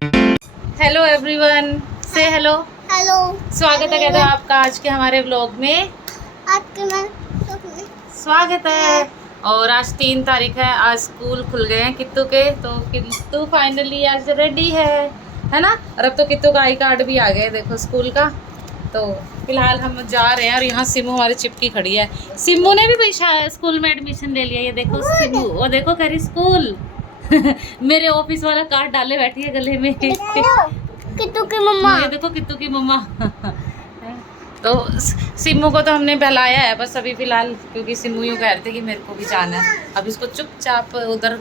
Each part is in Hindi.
हेलो एवरीवन, से हेलो। हेलो। स्वागत है कहते हैं आपका आज के हमारे व्लॉग में। आपके में स्वागत है। और आज 3 तारीख है, आज स्कूल खुल गए हैं कित्तू के, तो कित्तू फाइनली आज रेडी है ना। और अब तो कित्तू का आई कार्ड भी आ गया, देखो स्कूल का। तो फिलहाल हम जा रहे हैं और यहाँ सिमू हमारी चिपकी खड़ी है। सिमू ने भी भाई स्कूल में एडमिशन ले लिया। ये देखो सिमू, वो देखो कह रही स्कूल। मेरे ऑफिस वाला कार्ड डाले बैठी है गले में। किट्टू की मम्मा। ये देखो कित्तू की मम्मा। तो सिमू को तो हमने बहलाया है बस अभी फिलहाल, क्योंकि सिमू यूँ कह रहे थे कि मेरे को भी जाना है। अब इसको चुपचाप उधर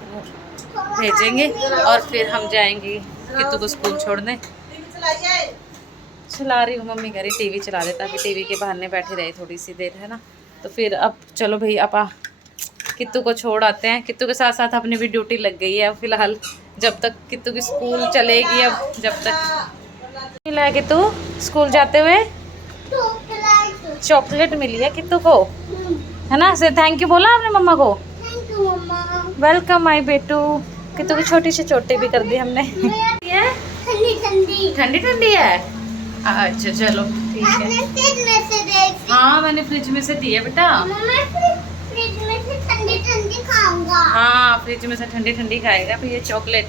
भेजेंगे और फिर हम जाएंगे कित्तू को स्कूल छोड़ने। चला रही हूँ, मम्मी कह रही टीवी चला दे ताकि टीवी के बहाने बैठे रहे थोड़ी सी देर, है ना। तो फिर अब चलो भाई अपा कित्तू को छोड़ आते हैं। कित्तू के साथ साथ अपनी भी ड्यूटी लग गई है फिलहाल, जब तक कित्तू की स्कूल चलेगी। अब जब तक मिला है कित्तू स्कूल जाते हुए चॉकलेट मिली है कित्तू को, है ना। से थैंक यू बोला आपने मम्मा को। वेलकम माय बेटू। कित्तू की छोटी सी चोटी भी कर दी हमने। ठंडी ठंडी ठंडी ठंडी है, अच्छा चलो ठीक है। हाँ मैंने फ्रिज में से दी है बेटा। फ्रिज में से ठंडी ठंडी खाऊंगा। हाँ फ्रिज में से ठंडी ठंडी खाएगा फिर ये चॉकलेट।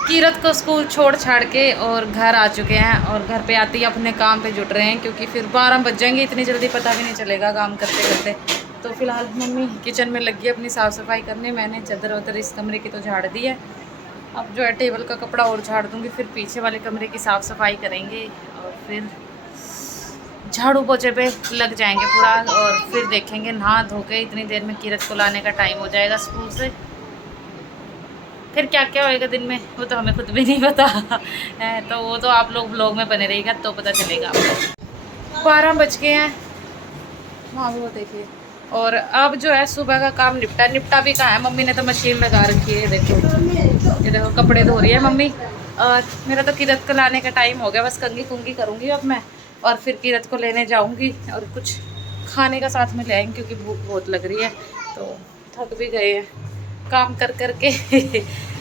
कीरत को स्कूल छोड़ छाड़ के और घर आ चुके हैं, और घर पे आते ही अपने काम पे जुट रहे हैं, क्योंकि फिर 12 बज जाएंगे, इतनी जल्दी पता भी नहीं चलेगा काम करते करते। तो फिलहाल मम्मी किचन में लगी है अपनी साफ़ सफाई करने। मैंने चादर वादर इस कमरे की तो झाड़ दी है, अब जो है टेबल का कपड़ा और झाड़ दूँगी, फिर पीछे वाले कमरे की साफ़ सफाई करेंगे और फिर झाड़ू पोछे पे लग जाएंगे पूरा। और फिर देखेंगे नहा धो के, इतनी देर में कीरत को लाने का टाइम हो जाएगा स्कूल से। फिर क्या क्या होएगा दिन में वो तो हमें खुद भी नहीं पता है, तो वो तो आप लोग ब्लॉग में बने रहिएगा तो पता चलेगा आपको। 12 बज गए हैं, हाँ वो देखिए। और अब जो है सुबह का काम निपटा भी कहाँ है, मम्मी ने तो मशीन लगा रखी है। ये देखो कपड़े धो रही है मम्मी। और मेरा तो कीरत को लाने का टाइम हो गया, बस कंघी कुंगी करूँगी अब मैं, और फिर कीरत को लेने जाऊँगी और कुछ खाने का साथ में ले आएंगे, क्योंकि भूख बहुत लग रही है। तो थक भी गए हैं काम कर करके।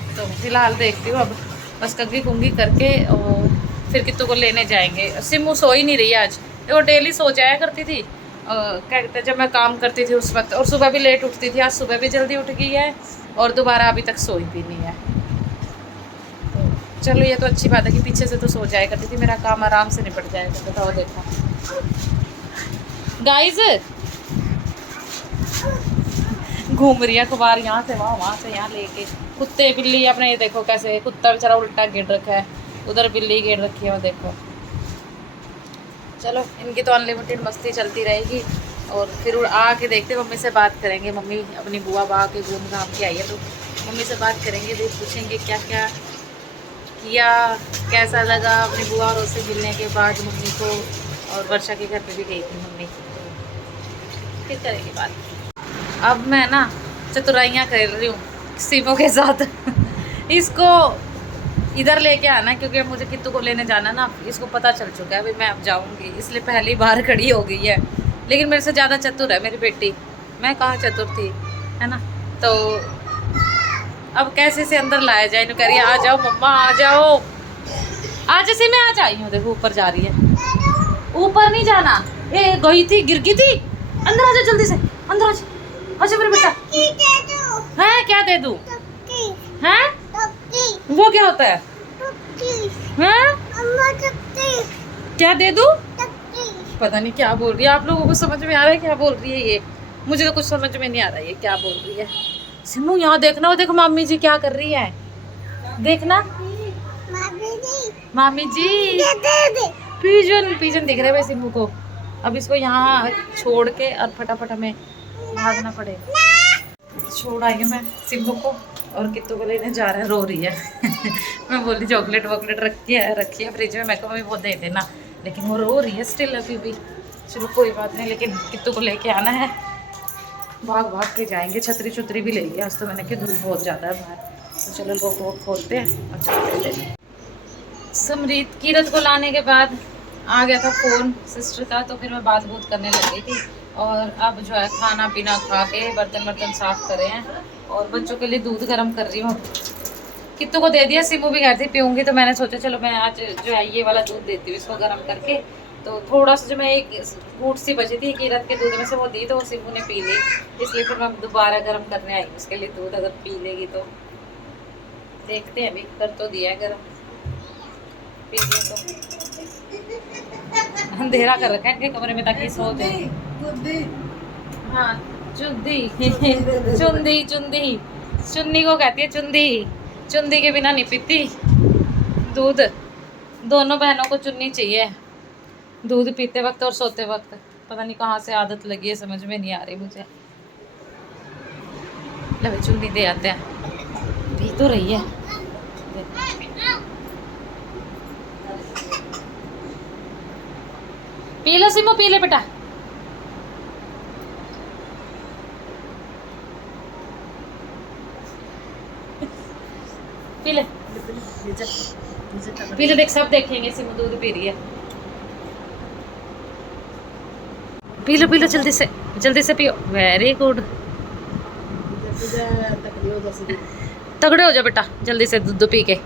तो फिलहाल देखती हूँ अब बस कंघी कुंगी करके और फिर कित्तू को लेने जाएंगे। सिमू सो ही नहीं रही आज, वो डेली सो जाया करती थी क्या कहते हैं जब मैं काम करती थी उस वक्त, और सुबह भी लेट उठती थी। आज सुबह भी जल्दी उठ गई है और दोबारा अभी तक सोई भी नहीं है। तो चलो ये तो अच्छी बात है कि पीछे से तो सो जाया करती थी, मेरा काम आराम से निपट जाया करता था। वो देखो गाइस घूम रही है अखबार, यहाँ से वहाँ से यहाँ लेके। कुत्ते बिल्ली अपने, ये देखो कैसे कुत्ता बेचारा उल्टा गिर रखा है, उधर बिल्ली गिर रखी है वो देखो। चलो इनकी तो अनलिमिटेड मस्ती चलती रहेगी। और फिर आके देखते मम्मी से बात करेंगे। मम्मी अपनी बुआ बा के घूम घाम के आई है, तो मम्मी से बात करेंगे, देख पूछेंगे क्या क्या किया, कैसा लगा अपनी बुआ और उससे मिलने के बाद मम्मी को। और वर्षा के घर पे भी गई थी मम्मी, तो फिर करेंगे बात। अब मैं ना चतुराइयाँ कर रही हूँ सीमो के साथ। इसको इधर लेके आना, क्योंकि मुझे कित्तू को लेने जाना ना, इसको पता चल चुका है भाई मैं अब जाऊँगी, इसलिए पहली बार खड़ी हो गई है। लेकिन मेरे से ज़्यादा चतुर है मेरी बेटी, मैं कहाँ चतुर थी, है ना। तो अब कैसे से अंदर लाया जाए, इन्हें कह रही है आ जाओ मम्मा आ जाओ। आज ऐसे मैं आज आई हूँ, देखो ऊपर जा रही है। ऊपर नहीं जाना, ये गई थी गिर गई थी। अंदर आ जा जल्दी से, अंदर आ जा। अच्छा मेरे बेटा है, क्या दे दूँ हैं? वो क्या होता है हैं? क्या दे दूँ? पता नहीं क्या बोल रही है, आप लोगों को समझ में आ रहा है क्या बोल रही है ये? मुझे तो कुछ समझ में नहीं आ रहा है ये क्या बोल रही है। सिमू यहाँ देखना, वो देखो मामी जी क्या कर रही है, देखना मामी जी। पिजन पिजन दिख रहे हैं भाई सिमू को। अब इसको यहाँ छोड़ के और फटाफट हमें भागना पड़ेगा। छोड़ आई हूँ मैं सिम्बू को, और कित्तू को लेने जा रहा है, रो रही है। मैं बोली चॉकलेट वॉकलेट रखी है फ्रिज में, मैं को भी वो दे देना, लेकिन वो रो रही है स्टिल अभी भी। चलो कोई बात नहीं, लेकिन कित्तू को लेके आना है, भाग भाग के जाएंगे। छतरी छुतरी भी लेगी आज तो मैंने कि धूप बहुत ज़्यादा है बाहर। तो चलो लोग वो खोलते हैं और चलते हैं। समरीत कीरत को लाने के बाद आ गया था फ़ोन सिस्टर का, तो फिर मैं बात बूत करने लग गई थी। और अब जो है खाना पीना खा के बर्तन वर्तन साफ़ करे हैं, और बच्चों के लिए दूध गर्म कर रही हूँ। कित्तू को दे दिया, सिमू भी कहती पीऊंगी, तो मैंने सोचा चलो मैं आज जो है ये वाला दूध देती हूँ इसको गर्म करके। तो थोड़ा सा जो मैं एक घूंट सी बची थी कीरत के दूध में से वो दी, तो वो सिमू ने पी ली, इसलिए फिर मैं दोबारा गर्म करने आई उसके लिए दूध, अगर पी लेगी तो देखते हैं। अभी कर तो दिया है गर्म, पी लिया तो अंधेरा कर रखा है इनके कमरे में ताकि सो जाए। हाँ चुंदी चुंदी चुंदी चुन्नी को कहती है चुंदी, चुंदी के बिना नहीं पीती दूध। दोनों बहनों को चुन्नी चाहिए दूध पीते वक्त और सोते वक्त, पता नहीं कहाँ से आदत लगी है, समझ में नहीं आ रही मुझे। ले चुन्नी दे आते हैं, पी तो रही है। पी लो सिमो, पी ले बेटा। पी ले पी ले, देख सब देखेंगे सिमो दूध पी रही है। पी लो जल्दी से पियो। वेरी गुड, तगड़े हो जाओ बेटा जल्दी से दूध पी के।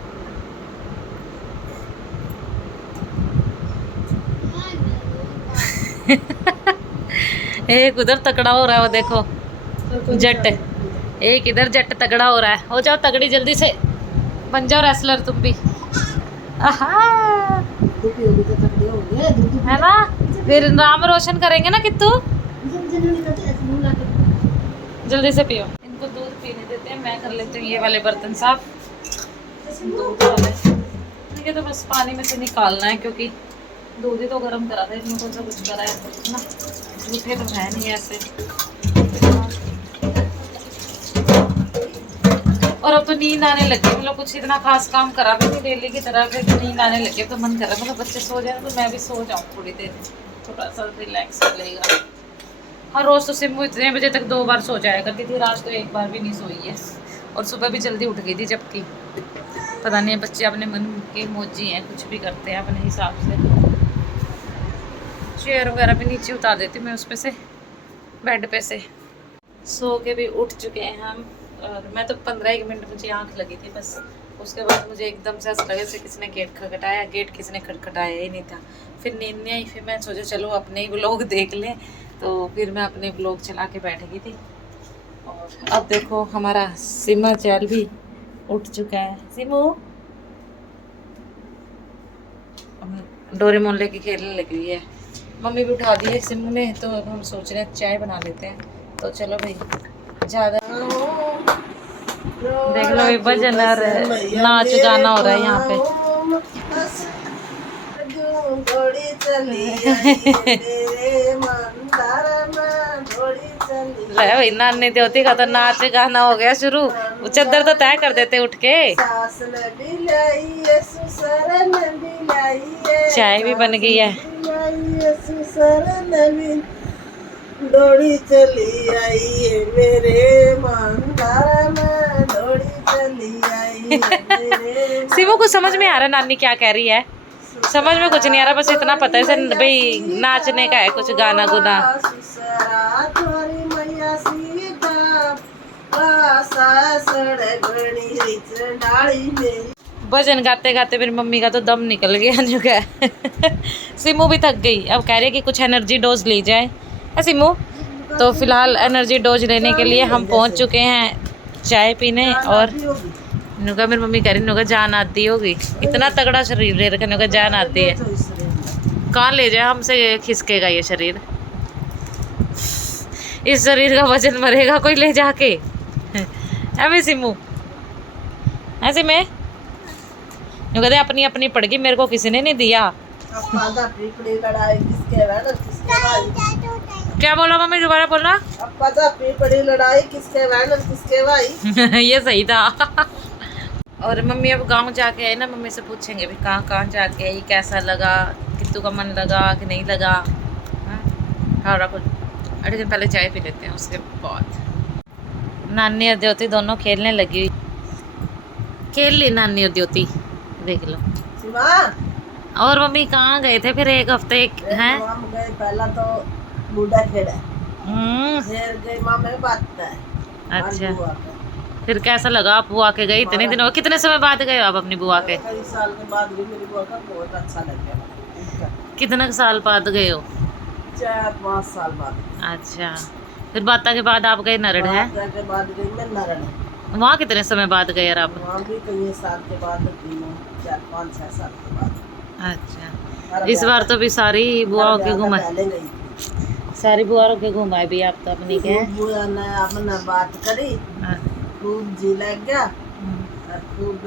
एक उधर तगड़ा हो रहा है वो देखो जट, एक इधर जट तगड़ा हो रहा है। हो जाओ तगड़ी जल्दी से, बन जाओ रेसलर तुम भी। है ना, फिर नाम रोशन करेंगे ना कित्तू। जल्दी से पियो, इनको दूध पीने देते हैं, मैं कर लेती हूँ ये वाले बर्तन साफ। दूध वाले ठीक है, तो बस पानी में से निकालना है क्योंकि दूध ही तो गर्म करा था, इसमें कौन सा कुछ करा है ना, जूठे तो है नहीं ऐसे। और अब तो नींद आने लगी, मतलब कुछ इतना खास काम करा भी नहीं डेली की तरह, फिर नींद आने लगी, तो मन कर रहा है मतलब बच्चे सो जाए तो मैं भी सो जाऊँ थोड़ी देर, थोड़ा सा रिलैक्स लगेगा। हर रोज़ तो सिमू इतने बजे तक 2 बार सो जाया करती थी, रात तो 1 बार भी नहीं सोई है, और सुबह भी जल्दी उठ गई थी। जबकि पता नहीं बच्चे अपने मन के मौजी हैं, कुछ भी करते हैं अपने हिसाब से। चेयर वगैरह भी नीचे उतार देती मैं उस पे से, बेड पे से। सो के भी उठ चुके हैं हम, और मैं तो 15-1 मिनट मुझे आँख लगी थी बस, उसके बाद मुझे एकदम से ऐसा लगा जैसे किसने गेट खटखटाया, गेट किसने खटखटाया ही नहीं था। फिर नींद नहीं आई, फिर मैं सोचा चलो अपने ही व्लॉग देख लें, तो फिर मैं अपने व्लॉग चला के बैठ गई थी। और अब देखो हमारा सिमा चैल भी उठ चुका है। सिमू डोरेमोन लेके खेलने लगी हुई है, मम्मी भी उठा दी है सिमू ने, तो अब हम सोच रहे हैं चाय बना लेते हैं। तो चलो भाई, ज़्यादा देख लो ये भजन और नाच गाना हो रहा है यहाँ पे। भाई नानी देवती का तो नाच गाना हो गया शुरू, वो चद्दर तो तय कर देते उठ के। चाय भी बन गई है, दौड़ी चली आई है मेरे मंदारा में, दौड़ी चली आई है। सिमो को समझ में आ रहा नानी क्या कह रही है, समझ में कुछ नहीं आ रहा, बस इतना पता है सर भाई नाचने का है, कुछ गाना गुना। भजन गाते गाते मेरी मम्मी का तो दम निकल गया जो है। सिमू भी थक गई, अब कह रही है कि कुछ एनर्जी डोज ली जाए। सिमू तो फिलहाल एनर्जी डोज लेने के लिए हम पहुंच चुके हैं चाय पीने। और नुका मेरी मम्मी कह रही नुका जान आती होगी, इतना तगड़ा शरीर ले रखा, नुका जान आती है। कहाँ ले जाए, हमसे खिसकेगा ये शरीर, इस शरीर का वजन मरेगा कोई ले जाके। है सिमू, ऐसे में कहते अपनी अपनी पड़ गई, मेरे को किसी ने नहीं दिया। क्या बोला मम्मी, दोबारा बोलना। लड़ाई किसके बहन और किसके भाई। ये सही था। और मम्मी अब गांव जाके आई ना, मम्मी से पूछेंगे भी कहाँ कहाँ जाके आई, कैसा लगा, कित्तू का मन लगा कि नहीं लगा। हाँ कुछ 8 दिन पहले चाय पी लेते हैं, उसके बाद नानी और द्योती दोनों खेलने लगी हुई। खेल ली नानी और द्योती, देख लो। और मम्मी कहाँ गए थे फिर 1 हफ्ते हैं? पहला तो बूढ़ा खेड़ा, फिर गई माँ में बात है। अच्छा फिर कैसा लगा आप बुआ के गए इतने दिनों? कितने समय बाद गए हो आप अपनी बुआ के? कई साल के बाद भी मेरी बुआ का बहुत अच्छा लग गया। कितने साल बाद गए हो? 4-5 साल बाद। अच्छा, फिर बाता के बाद आप गए नरड़ है? बाता के बाद गई मैं नरड़। वहाँ कितने समय बाद गए यार आप? वहाँ भी कई साल के बाद, 4-5-6 साल के बाद। अच्छा, इस बार तो भी सारी बुआओं के घुमाए, पहले गई थी। सारी बुआओं के घुमाए भी आप तो अपनी के। बुआ ने अपना बात करी, खूब जी लग गया और खूब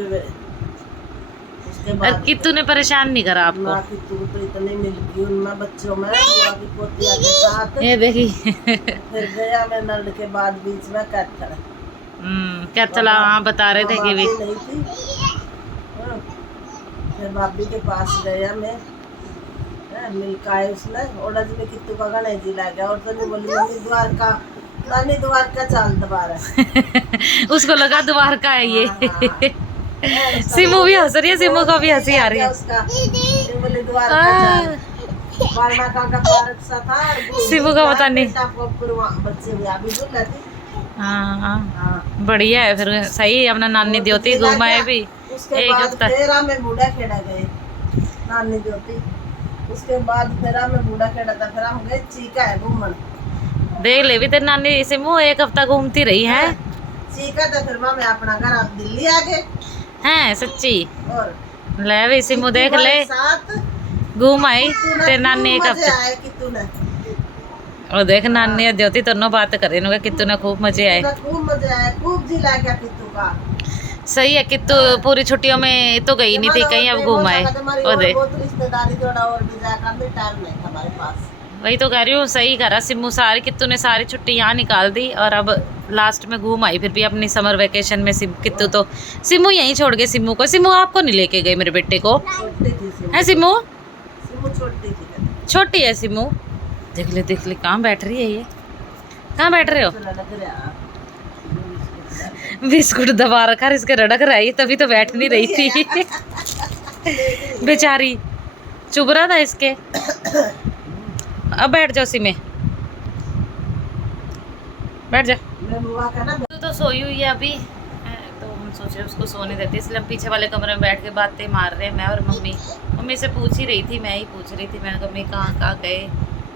उसके और बाद कित्तू ने परेशान नहीं करा आपको? ना कित्तू तो इतनी मिल गई उनमें बच्चों में बुआ की पोतिया के साथ। ये देखी फिर गया मैं नरड़ के बाद बीच में कैथल। कैथल हाँ बता रहे थे कि भी नहीं थी। हाँ, फिर भाभी के पास गया मैं, मिलका है उसने ओडज में कित्तू का गाने जी लग गया और तो नहीं बोली मम्मी द्वारका, नानी द्वारका चाल दोबारा। उसको लगा द्वारका है ये। हाँ, सिमू भी हंस रही है, सिमू को भी हंसी आ रही है। उसका ये बोली द्वारका चाल। बालमा का पार्क सा था और सिमू का पता नहीं। बच्चे भी अभी बोल रहे थे। हाँ हाँ, बढ़िया है फिर, सही है अपना नानी द्योती घुमाए भी। उसके एक बाद हफ्ता फिर हमें बूढ़ा खेड़ा गए नानी ज्योति। उसके बाद फिर हमें बूढ़ा खेड़ा था, फिर हम गए चीका है घूमन। देख ले भी तेरी नानी सिमू एक हफ्ता घूमती रही है। चीका तो फिर मैं अपना घर आप दिल्ली आ गए। हैं सच्ची? और ले भी सिमू देख ले, साथ घूम आई तेरी नानी एक मजे हफ्ता। आए कितू ने। और देख नानी और ज्योति दोनों बात करे इन्होंने कित्तू ने खूब मजे आए। खूब मजे आए, खूब जी लग गया कितू का। सही है, कित्तू पूरी छुट्टियों में तो गई नहीं थी कहीं, अब घूम आए। और देख बहुत रिश्तेदारी थोड़ा और भी जाकर भी टाइम नहीं था हमारे पास। वही तो कह रही हूँ, सही करा सिमू, सारी कित्तू ने सारी छुट्टी यहाँ निकाल दी और अब लास्ट में घूम आई फिर भी अपनी समर वेकेशन में। कित्तू तो सिमू यहीं छोड़ गए सिमू को। सिमू आपको नहीं लेके गए मेरे बेटे को? छोटी थी सिमू। है सिमू? सिमू छोटी थी। छोटी है सिमू। देख ले कहाँ बैठ रही है ये? कहाँ बैठ रहे हो? लग रहा बिस्कुट दबा रखा, इसके रड़क रही तभी तो बैठ नहीं रही थी बेचारी, चुभ रहा था इसके। अब बैठ जाओ सी में, बैठ जा। तो सोई हुई है अभी, तो हम सोच रहे उसको सोने देते, इसलिए हम पीछे वाले कमरे में बैठ के बातें मार रहे हैं मैं और मम्मी। मम्मी से पूछ ही रही थी, मैं ही पूछ रही थी, मैंने कहा मम्मी कहाँ गए,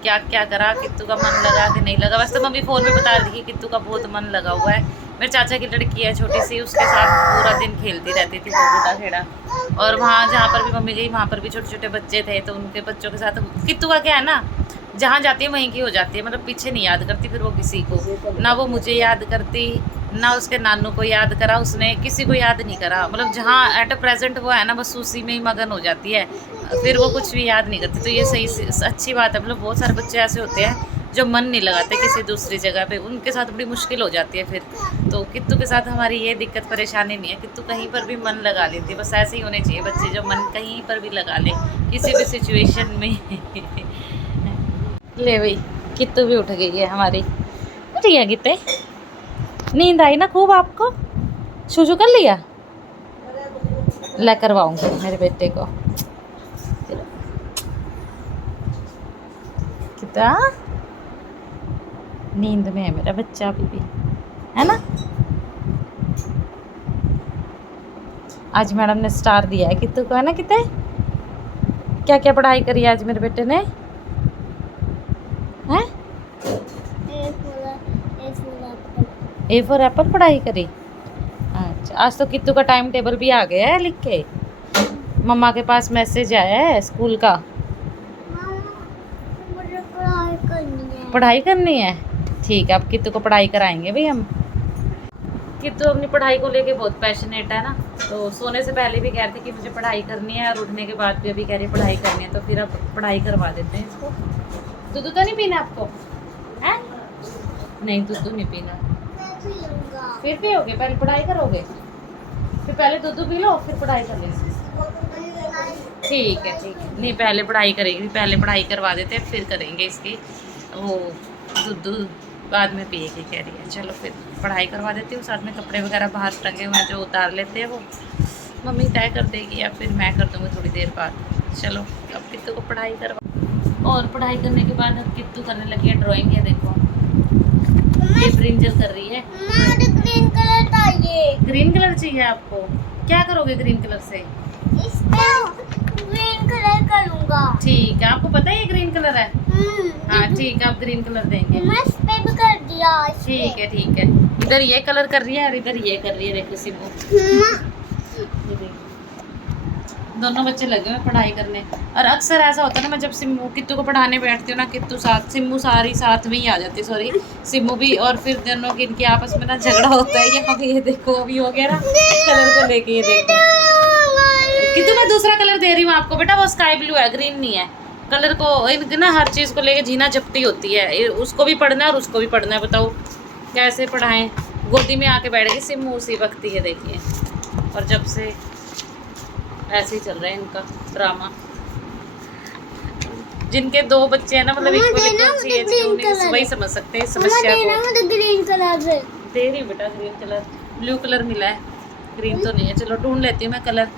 क्या क्या करा, कित्तू का मन लगा कि नहीं लगा। वैसे तो मम्मी फ़ोन में बता रही थी कि कित्तू का बहुत मन लगा हुआ है। मेरे चाचा की लड़की है छोटी सी, उसके साथ पूरा दिन खेलती रहती थी वो बूढ़ा खेड़ा। और वहाँ जहाँ पर भी मम्मी गई वहाँ पर भी छोटे छोटे बच्चे थे, तो उनके बच्चों के साथ कित्तू का क्या है ना, जहाँ जाती है वहीं की हो जाती है, मतलब पीछे नहीं याद करती फिर वो किसी को, ना वो मुझे याद करती ना उसके नानू को याद करा उसने, किसी को याद नहीं करा। मतलब जहाँ एट अ प्रेजेंट वो है ना बस उसी में ही मगन हो जाती है, फिर वो कुछ भी याद नहीं करती। तो ये सही अच्छी बात है। मतलब बहुत सारे बच्चे ऐसे होते हैं जो मन नहीं लगाते किसी दूसरी जगह पे, उनके साथ बड़ी मुश्किल हो जाती है फिर। तो कित्तू के साथ हमारी ये दिक्कत परेशानी नहीं है, कित्तू कहीं पर भी मन लगा लेती है। बस ऐसे ही होने चाहिए बच्चे जो मन कहीं पर भी लगा ले किसी भी सिचुएशन में ले भाई कित्तू भी उठ गई है हमारी। उठ गया कितने, नींद आई ना खूब आपको? शूशू कर लिया? ला करवाऊंगी मेरे बेटे को। कितना नींद में है मेरा बच्चा अभी भी, है ना? आज मैडम ने स्टार दिया है कित्तू को, है ना? कितने क्या क्या पढ़ाई करी आज मेरे बेटे ने, हैं? ए फॉर एप्पल पढ़ाई करी। अच्छा, आज तो कित्तू का टाइम टेबल भी आ गया है लिख के, मम्मा के पास मैसेज आया है स्कूल का। पढ़ाई करनी है, ठीक है, अब कित्तू को पढ़ाई कराएंगे भाई हम। कित्तू अपनी पढ़ाई को लेके बहुत पैशनेट है ना, तो सोने से पहले भी कह रही थी कि मुझे पढ़ाई करनी है, और उठने के बाद भी अभी कह रही है पढ़ाई करनी है, तो फिर अब पढ़ाई करवा देते हैं इसको। दूध तो नहीं पीना आपको, है? नहीं दूध नहीं पीना, फिर पियोगे? पहले पढ़ाई करोगे, फिर पहले दूध पी लो फिर पढ़ाई कर लेना। ठीक है नहीं पहले पढ़ाई करेगी, पहले पढ़ाई करवा देते हैं फिर करेंगे इसकी वो दूध बाद में पिएगी कह रही है। चलो फिर पढ़ाई करवा देती हूँ, साथ में कपड़े वगैरह बाहर टंगे हुए हैं जो उतार लेते हैं वो मम्मी तय कर देगी या फिर मैं कर दूँगी थोड़ी देर बाद। चलो अब कित्तू को पढ़ाई करवा, और पढ़ाई करने के बाद अब कित्तू करने लगी है ड्राइंग। है देखो ये ब्रिंजल कर रही है। ग्रीन कलर चाहिए। ग्रीन कलर चाहिए आपको? क्या करोगे ग्रीन कलर से? इस पे ग्रीन कलर करूँगा। ठीक है, आपको पता है ये ग्रीन कलर है? हाँ ठीक है, आप ग्रीन कलर देंगे। मैं इस पे भी कर दिया। इस पे। ठीक है ठीक है। इधर ये कलर कर रही है और इधर ये कर रही है, देखो सिमू। ये देखो, दोनों बच्चे लगे हुए हैं पढ़ाई करने। और अक्सर ऐसा होता है ना, मैं जब सिमू कित्तू को पढ़ाने बैठती हूँ ना, कित्तू साथ सिमू सारी साथ में ही आ जाती है, सॉरी सिमू भी, और फिर दोनों की इनके आपस में ना झगड़ा होता है। यहाँ पे ये देखो अभी हो गया ना कलर को लेके, ये देखो कित्तू मैं दूसरा कलर दे रही हूँ आपको बेटा, वो स्काई ब्लू है, ग्रीन नहीं है। कलर को इनके ना हर चीज़ को लेके जीना झपटी होती है, उसको भी पढ़ना है और उसको भी पढ़ना है, बताओ कैसे पढ़ाएं। गोदी में आके बैठ गई सिमू उसी वक्त, ये देखिए। और जब से ऐसे ही चल रहा है इनका ड्रामा। जिनके दो बच्चे हैं ना, मतलब वही समझ सकते हैं इस समस्या को। ग्रीन कलर दे रही बेटा, ग्रीन कलर, ब्लू कलर मिला है, ग्रीन तो नहीं है। चलो ढूंढ लेती हूँ मैं कलर,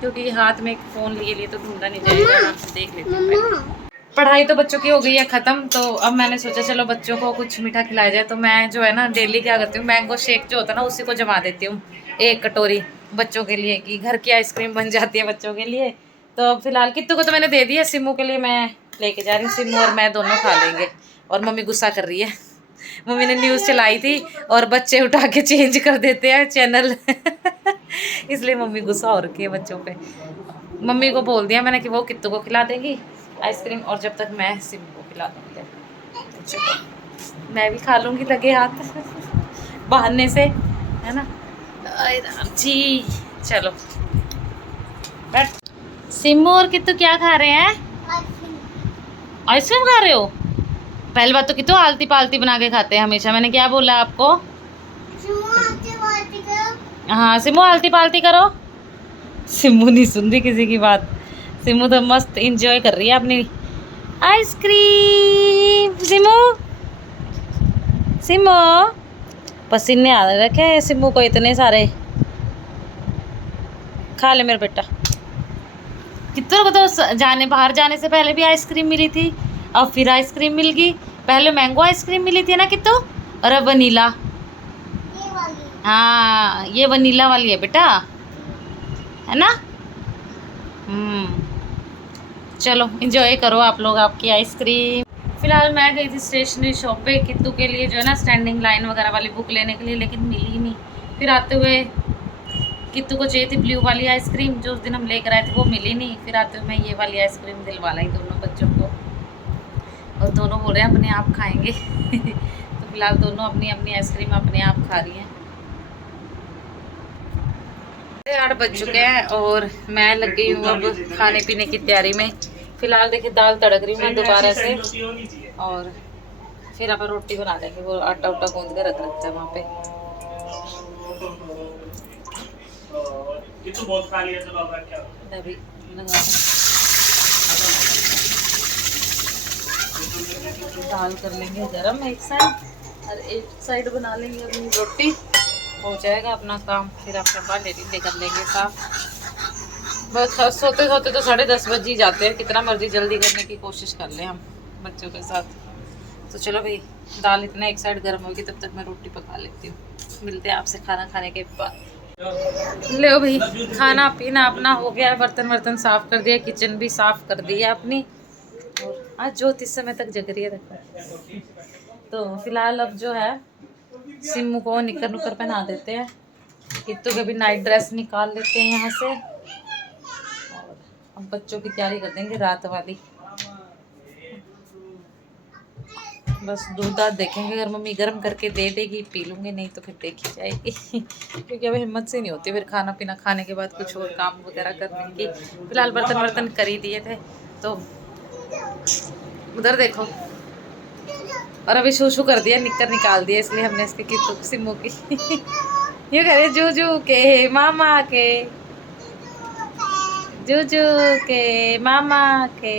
क्योंकि हाथ में एक फ़ोन लिए तो ढूंढा नहीं जाएगा, आराम से देख लेती हूँ। पढ़ाई तो बच्चों की हो गई है ख़त्म, तो अब मैंने सोचा चलो बच्चों को कुछ मीठा खिलाया जाए। तो मैं जो है ना डेली क्या करती हूँ, मैंगो शेक जो होता है ना उसी को जमा देती हूँ एक कटोरी बच्चों के लिए, कि घर की आइसक्रीम बन जाती है बच्चों के लिए। तो फिलहाल कित्तू को तो मैंने दे दिया, सिमू के लिए मैं लेके जा रही हूँ। सिमू और मैं दोनों खा लेंगे। और मम्मी गुस्सा कर रही है, मम्मी ने न्यूज़ चलाई थी और बच्चे उठा के चेंज कर देते हैं चैनल इसलिए मम्मी गुस्सा हो रखी है बच्चों पे। मम्मी को बोल दिया मैंने कि वो कित्तू को खिला देंगी आइसक्रीम, और जब तक मैं सिमू को खिला दूँगी। चलो मैं भी खा लूँगी लगे हाथ बहाने से, है ना जी। चलो बैठ। सिमू और कित्तू क्या खा रहे हैं? आइसक्रीम खा रहे हो? पहली बात तो कित्तू आलती पालती बना के खाते हैं हमेशा, मैंने क्या बोला आपको? हाँ सिमू आलती पालती करो। सिमू नहीं सुन रही किसी की बात, सिमू तो मस्त इंजॉय कर रही है अपनी आइसक्रीम। सिमू सिमू पसीने आ रखे सिमू को इतने सारे। खा ले मेरा बेटा। कितनों को तो बाहर जाने से पहले भी आइसक्रीम मिली थी, अब फिर आइसक्रीम मिल गई। पहले मैंगो आइसक्रीम मिली थी ना कित्तू, और अब वनीला। हाँ ये वनीला वाली है बेटा, है ना। चलो एंजॉय करो आप लोग आपकी आइसक्रीम। फिलहाल मैं गई थी स्टेशनरी शॉप पे कित्तू के लिए जो है ना स्टैंडिंग लाइन वगैरह वाली बुक लेने के लिए, लेकिन मिली नहीं। फिर आते हुए कित्तू को चाहिए थी ब्लू वाली आइसक्रीम, जो उस दिन हम लेकर आए थे वो मिली नहीं। फिर आते हुए मैं ये वाली आइसक्रीम दिलवा लाई दोनों बच्चों को, और दोनों बोल रहे हैं अपने आप खाएंगे तो फिलहाल दोनों अपनी अपनी आइसक्रीम अपने आप खा रही हैं। 8 बज चुके हैं और मैं लग गई हूँ अब खाने पीने की तैयारी में। फिलहाल देखिए दाल तड़क रही हूँ मैं दोबारा से, और फिर आप रोटी बना देंगे। वो आटा उटा गूंद के रख रखते हैं वहाँ पे। अभी दाल कर लेंगे गरम एक साइड, और एक साइड बना लेंगे अपनी रोटी, हो जाएगा अपना काम। फिर आप भांडे ढीले कर लेंगे साफ। बस सोते सोते तो 10:30 बज ही जाते हैं, कितना मर्जी जल्दी करने की कोशिश कर ले हम बच्चों के साथ। तो चलो भाई दाल इतना एक साइड गर्म होगी, तब तक मैं रोटी पका लेती हूँ। मिलते हैं आपसे खाना खाने के बाद। ले भाई खाना पीना अपना हो गया, बर्तन वर्तन साफ कर दिया, किचन भी साफ कर दिया अपनी, और आज ज्योति इस समय तक जग रही है देखो। तो फिलहाल अब जो है सिमू को निकर नुकर पहना देते हैं, कित्तू के भी नाइट ड्रेस निकाल लेते हैं यहाँ से, और अब बच्चों की तैयारी कर देंगे रात वाली। बस दूध दाद देखेंगे, अगर मम्मी गर्म करके दे देगी पी लूँगी, नहीं तो फिर देखी जाएगी क्योंकि अब हिम्मत से नहीं होती फिर खाना पीना खाने के बाद कुछ और काम वगैरह करने की। फिलहाल बर्तन वर्तन कर ही दिए थे, तो उधर देखो, और अभी शू कर दिया, निक्कर निकाल दिया, इसलिए हमने इसके कित्तू सिमू की ये कह रहे जूजू के मामा के, जूजू के मामा के।